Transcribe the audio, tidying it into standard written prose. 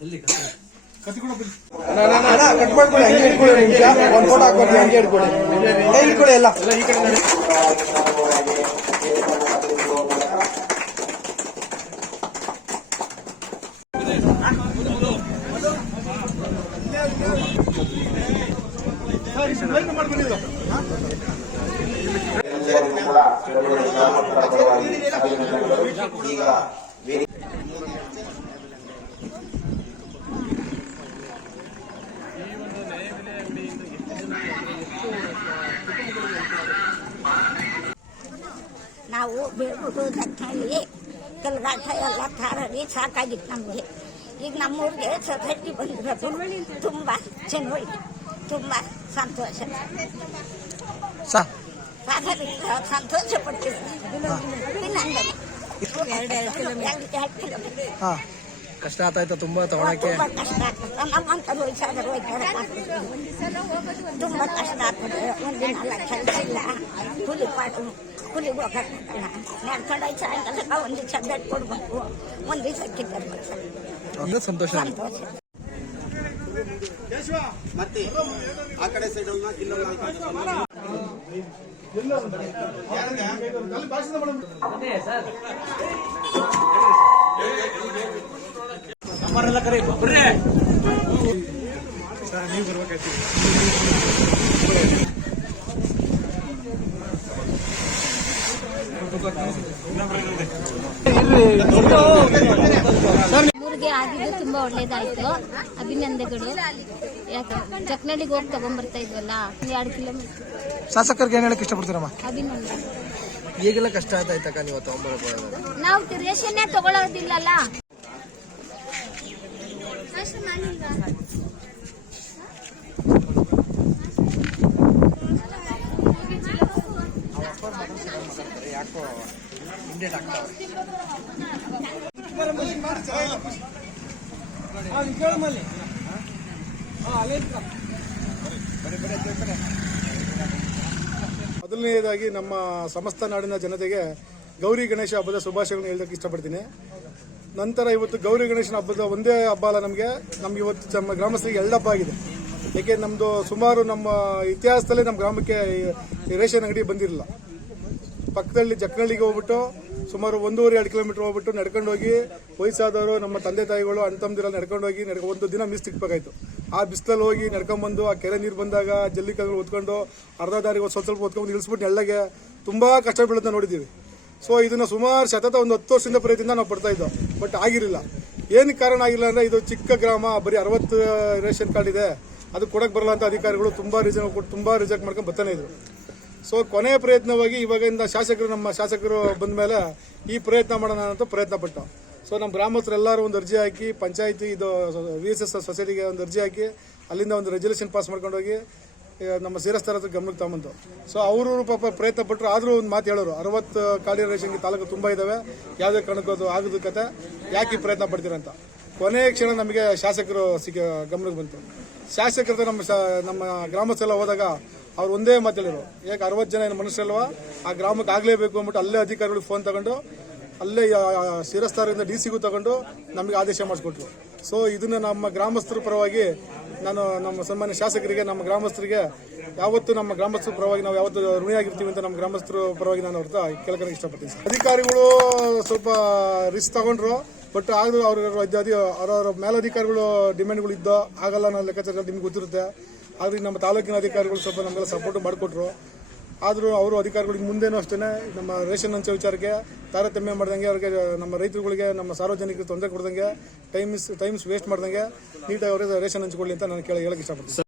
Cut ಮಾಡ್ಕೊಳ್ಳಿ, ಹಂಗೆ ಇಟ್ಕೊಳ್ಳಿ. ನಿಮಿಷ ಒಂದು ಫೋಟೋ ಹಾಕ್ಬೇಕು, ಹಂಗೆ ಇಟ್ಕೊಳ್ಳಿ. ಇಟ್ಕೊಳ್ಳಿ ಎಲ್ಲ ಈ ಕಡೆ. ನಾವು ಬೇಡೂರು ದಕ್ಕಳ್ಳಿ ಕಲ್ಗಾಟ ಎಲ್ಲ ತಾರಡಿ ಸಾಕಾಗಿತ್ತು ನಮಗೆ. ಈಗ ನಮ್ಮೂರಿಗೆ ಸೊಸೈಟಿ ಬಂದಿರೋದು ತುಂಬ ಚೆನ್ನಾಗಿ, ತುಂಬ ಸಂತೋಷ. ಸಂತೋಷ ಪಡ್ತೀವಿ. ಕಷ್ಟ ಆಗ್ತಾಯ್ತಾ ತುಂಬಾ ತಗೊಳಕ್ಕೆ? ಕಷ್ಟ ಆಗ್ತದೆ. ನಮ್ಮಂತ ವಯಸ್ಸಾದರೂ ತುಂಬ ಕಷ್ಟ ಆಗ್ತದೆ. ಒಂದಿನ ಕೆಲಸ ಇಲ್ಲ, ಕೂಲಿಗೆ ಹೋಗಕ್ಕಾಗಲ್ಲ. ನಡ್ಕೊಂಡು ಸಾಯಂಕಾಲ ಒಂದು ದಿವಸ ಬೆಡ್ ಕೊಡ್ಬೇಕು, ಒಂದು ದಿವಸಕ್ಕೆ ತರ್ಬೇಕು. ಸಂತೋಷ. ಮತ್ತೆ ಆ ಕಡೆ ಸೈಡ್ ನಮ್ಮನ್ನೆಲ್ಲ ಕರೆ ಬರ್ರೆ ನೀವು ಬರ್ಬೇಕಾಯ್ತು. ಊರಿಗೆ ಆಗಿದ್ದು ತುಂಬಾ ಒಳ್ಳೇದಾಯ್ತು, ಅಭಿನಂದನೆಗಳು. ಯಾಕೆ ಜಕ್ನಳ್ಳಿಗೆ ಹೋಗಿ ತಗೊಂಡ್ಬರ್ತಾ ಇದ್ವಲ್ಲ, 2 ಕಿಲೋಮೀಟರ್. ಶಾಸಕರಿಗೆ ಏನ್ ಹೇಳಕ್ ಇಷ್ಟಪಡ್ತೀರಮ್ಮ? ಅಭಿನಂದನೆ. ಈಗೆಲ್ಲ ಕಷ್ಟ ಆಯ್ತಕ್ಕ ನೀವು ತಗೊಂಡ್ಬರೋದು? ನಾವು ರೇಷನ್ನೇ ತಗೊಳ್ಳೋದಿಲ್ಲಲ್ಲ. ಯಾಕೋ ಇಂಡೇಟ್ ಆಗ್ತಾವೆ. ಮೊದಲನೆಯದಾಗಿ ನಮ್ಮ ಸಮಸ್ತ ನಾಡಿನ ಜನತೆಗೆ ಗೌರಿ ಗಣೇಶ ಹಬ್ಬದ ಶುಭಾಶಯಗಳನ್ನು ಹೇಳೋಕ್ಕೆ ಇಷ್ಟಪಡ್ತೀನಿ. ನಂತರ ಇವತ್ತು ಗೌರಿ ಗಣೇಶನ ಹಬ್ಬದ ಒಂದೇ ಹಬ್ಬ ಅಲ್ಲ, ನಮಗೆ ಇವತ್ತು ನಮ್ಮ ಗ್ರಾಮಸ್ಥರಿಗೆ ಎರಡು ಹಬ್ಬ ಆಗಿದೆ. ಏಕೆ ನಮ್ಮದು ಸುಮಾರು ನಮ್ಮ ಇತಿಹಾಸದಲ್ಲೇ ನಮ್ಮ ಗ್ರಾಮಕ್ಕೆ ರೇಷನ್ ಅಂಗಡಿ ಬಂದಿರಲಿಲ್ಲ. ಪಕ್ಕದಲ್ಲಿ ಜಕ್ನಳ್ಳಿಗೆ ಹೋಗ್ಬಿಟ್ಟು ಸುಮಾರು 1.5-2 ಕಿಲೋಮೀಟರ್ ಹೋಗ್ಬಿಟ್ಟು ನಡ್ಕೊಂಡು ಹೋಗಿ ವಯಸ್ಸಾದವರು ನಮ್ಮ ತಂದೆ ತಾಯಿಗಳು ಅಣ್ಣ ತಮ್ಮದಿರೆಲ್ಲ ನಡ್ಕೊಂಡು ಹೋಗಿ ಒಂದು ದಿನ ಮಿಸ್ ತಿಕ್ಬೇಕಾಯ್ತು. ಆ ಬಿಸಿಲಲ್ಲಿ ಹೋಗಿ ನಡ್ಕೊಂಡ್ಬಂದು ಆ ಕೆರೆ ನೀರು ಬಂದಾಗ ಜಲ್ಲಿ ಕಲ್ಲು ಹೊತ್ಕೊಂಡು ಅರ್ಧ ದಾರಿಗೆ ಸ್ವಲ್ಪ ಹೊತ್ಕೊಂಡು ಇಳಿಸ್ಬಿಟ್ಟು ನೆಳ್ಳಗೆ ತುಂಬ ಕಷ್ಟ ಬೀಳೋದನ್ನ ನೋಡಿದ್ದೀವಿ. ಸೊ ಇದನ್ನು ಸುಮಾರು ಸತತ ಒಂದು 10 ವರ್ಷದಿಂದ ಪ್ರಯತ್ನ ನಾವು ಪಡ್ತಾ ಇದ್ದೋ, ಬಟ್ ಆಗಿರಲಿಲ್ಲ. ಏನಕ್ಕೆ ಕಾರಣ ಆಗಿಲ್ಲ ಅಂದರೆ ಇದು ಚಿಕ್ಕ ಗ್ರಾಮ, ಬರೀ 60 ರೇಷನ್ ಕಾರ್ಡ್ ಇದೆ, ಅದು ಕೊಡಕ್ಕೆ ಬರಲ್ಲ ಅಂತ ಅಧಿಕಾರಿಗಳು ತುಂಬ ರಿಜೆಕ್ಟ್ ಮಾಡ್ಕೊಂಡು ಬರ್ತಾನೆ ಇದ್ರು. ಸೊ ಕೊನೆಯ ಪ್ರಯತ್ನವಾಗಿ ಇವಾಗಿಂದ ನಮ್ಮ ಶಾಸಕರು ಬಂದ ಮೇಲೆ ಈ ಪ್ರಯತ್ನ ಮಾಡೋಣ ಅಂತ ಪ್ರಯತ್ನ ಪಟ್ಟು. ಸೊ ನಮ್ಮ ಗ್ರಾಮಸ್ಥರೆಲ್ಲರೂ ಒಂದು ಅರ್ಜಿ ಹಾಕಿ ಪಂಚಾಯತಿ ಇದು VSS ಸೊಸೈಟಿಗೆ ಒಂದು ಅರ್ಜಿ ಹಾಕಿ ಅಲ್ಲಿಂದ ಒಂದು ರೆಸಲ್ಯೂಷನ್ ಪಾಸ್ ಮಾಡ್ಕೊಂಡೋಗಿ ನಮ್ಮ ಶಿರಸ್ತರ ಹತ್ರ ಗಮನಕ್ಕೆ ತಗೊಂಬಂದು. ಸೊ ಅವರು ಪಾಪ ಪ್ರಯತ್ನ ಪಟ್ಟರು, ಆದರೂ ಒಂದು ಮಾತು ಹೇಳೋರು, 60 ಖಾಲಿ ರೇಷನ್ಗೆ ತಾಲೂಕು ತುಂಬ ಇದ್ದಾವೆ, ಯಾವುದೇ ಕಾರಣಕ್ಕೂ ಅದು ಆಗದ ಕತೆ, ಯಾಕೆ ಈ ಪ್ರಯತ್ನ ಪಡ್ತೀರಂತ. ಕೊನೆಯ ಕ್ಷಣ ನಮಗೆ ಶಾಸಕರು ಗಮನಕ್ಕೆ ಬಂತು. ಶಾಸಕರ ನಮ್ಮ ಗ್ರಾಮಸ್ಥರೆಲ್ಲ ಹೋದಾಗ ಅವ್ರು ಒಂದೇ ಮಾತಾಡಿರು, ಯಾಕೆ 60 ಜನ ಏನು ಮನುಷ್ಯರಲ್ವಾ, ಆ ಗ್ರಾಮಕ್ಕೆ ಆಗಲೇಬೇಕು ಅಂದ್ಬಿಟ್ಟು ಅಲ್ಲೇ ಅಧಿಕಾರಿಗಳಿಗೆ ಫೋನ್ ತಗೊಂಡು ಅಲ್ಲೇ ಶಿರಸ್ತಾರದಿಂದ DC ತಗೊಂಡು ನಮಗೆ ಆದೇಶ ಮಾಡಿಸ್ಕೊಟ್ರು. ಸೊ ಇದನ್ನು ನಮ್ಮ ಗ್ರಾಮಸ್ಥರ ಪರವಾಗಿ ನಾನು ನಮ್ಮ ಸನ್ಮಾನ್ಯ ಶಾಸಕರಿಗೆ, ನಮ್ಮ ಗ್ರಾಮಸ್ಥರಿಗೆ ಯಾವತ್ತು ನಮ್ಮ ಗ್ರಾಮಸ್ಥರ ಪರವಾಗಿ ನಾವು ಯಾವತ್ತು ಋಣಿಯಾಗಿರ್ತೀವಿ ಅಂತ ನಮ್ಮ ಗ್ರಾಮಸ್ಥರ ಪರವಾಗಿ ನಾನು ಅವ್ರ ಕೇಳ್ಕೊಳಕ್ಕೆ ಇಷ್ಟಪಡ್ತೀನಿ. ಅಧಿಕಾರಿಗಳು ಸ್ವಲ್ಪ ರಿಸ್ಕ್ ತಗೊಂಡ್ರು, ಬಟ್ ಆದರೂ ಅವರ ಮೇಲಧಿಕಾರಿಗಳು ಡಿಮ್ಯಾಂಡ್ಗಳು ಇದ್ದೋ ಆಗಲ್ಲ ಅನ್ನೋ ಲೆಕ್ಕಾಚಾರ ನಿಮ್ಗೆ ಗೊತ್ತಿರುತ್ತೆ. ಆದ್ರೆ ನಮ್ಮ ತಾಲೂಕಿನ ಅಧಿಕಾರಿಗಳು ಸ್ವಲ್ಪ ನಮಗೆಲ್ಲ ಸಪೋರ್ಟ್ ಮಾಡಿಕೊಟ್ರು. ಆದರೂ ಅವರು ಅಧಿಕಾರಿಗಳಿಗೆ ಮುಂದೇನೂ ಅಷ್ಟೇ ನಮ್ಮ ರೇಷನ್ ಹಂಚೋ ವಿಚಾರಕ್ಕೆ ತಾರತಮ್ಯ ಮಾಡ್ದಂಗೆ, ಅವ್ರಿಗೆ ನಮ್ಮ ರೈತರುಗಳಿಗೆ ನಮ್ಮ ಸಾರ್ವಜನಿಕರಿಗೆ ತೊಂದರೆ ಕೊಡ್ದಂಗೆ, ಟೈಮ್ಸ್ ವೇಸ್ಟ್ ಮಾಡ್ದಂಗೆ ನೀಟಾಗಿ ಅವರಿಗೆ ರೇಷನ್ ಹಂಚ್ಕೊಳ್ಳಿ ಅಂತ ನಾನು ಹೇಳಕ್ಕೆ ಇಷ್ಟಪಡ್ತೀನಿ.